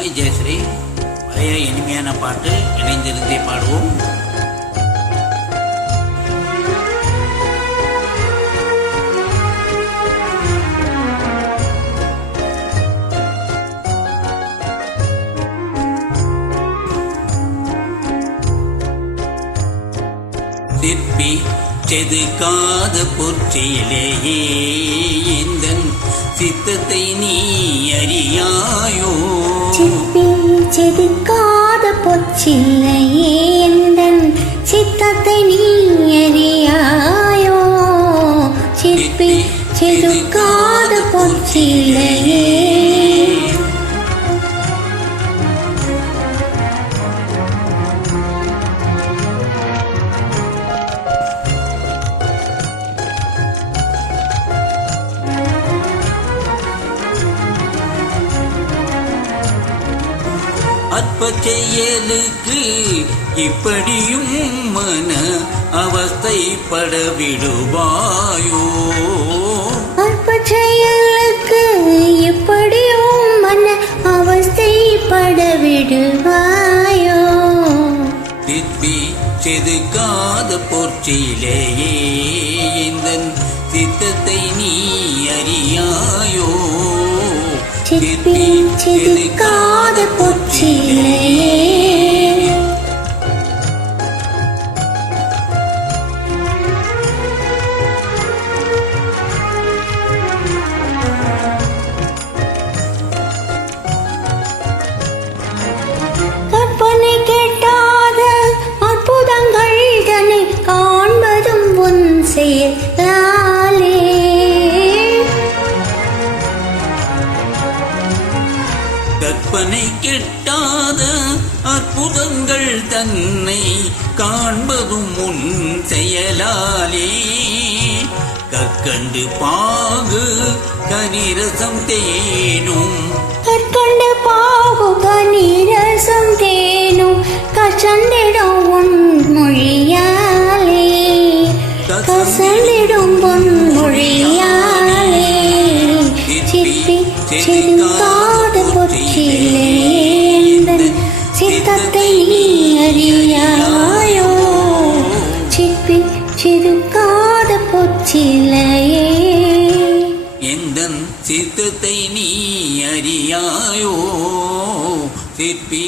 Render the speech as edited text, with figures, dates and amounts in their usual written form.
Hi Jayashree, பழைய இனிமையான பாட்டு இணைந்திருந்தே பாடுவோம். சிற்பி செதுக்காத பொற்சிலையே எந்தன் சித்தத்தை நீ அறியாயோ. சிற்பி செதுக்காத பொற்சிலையே எந்தன் சித்தத்தை நீ அறியாயோ. சிற்பி செதுக்காத பொற்சிலையே அற்ப செயலுக்கு இப்படியும் மன அவஸ்தைப்பட விடுவாயோ. அற்ப செயலுக்கு இப்படியும் மன அவஸ்தைப்பட விடுவாயோ. சிற்பி செதுக்காத பொற்சிலையே எந்தன் சித்தத்தை நீ அறியாயோ. சிற்பி செதுக்காத பொற்சிலையே கற்பனை கேட்டாத அற்புதங்கள் தன்னை காண்பதும் உன் செயலாலே. கற்பனை கெட்டாத அற்புதங்கள் தன்னை காண்பதும் உன் செயலாலே. கற்கண்டு பாகு கனிரசம் தேனும் கற்கண்டு பாகு கனிரசம் தேனும் கசந்திடும் உன் மொழியாலே. கசந்திடும் உன் மொழியாலே. சிற்பி செதுக்காத பொற்சிலையே எந்தன் சித்தத்தை நீ அறியாயோ. சிற்பி செதுக்காத பொற்சிலையே எந்தன் சித்தத்தை நீ அறியாயோ. சிற்பி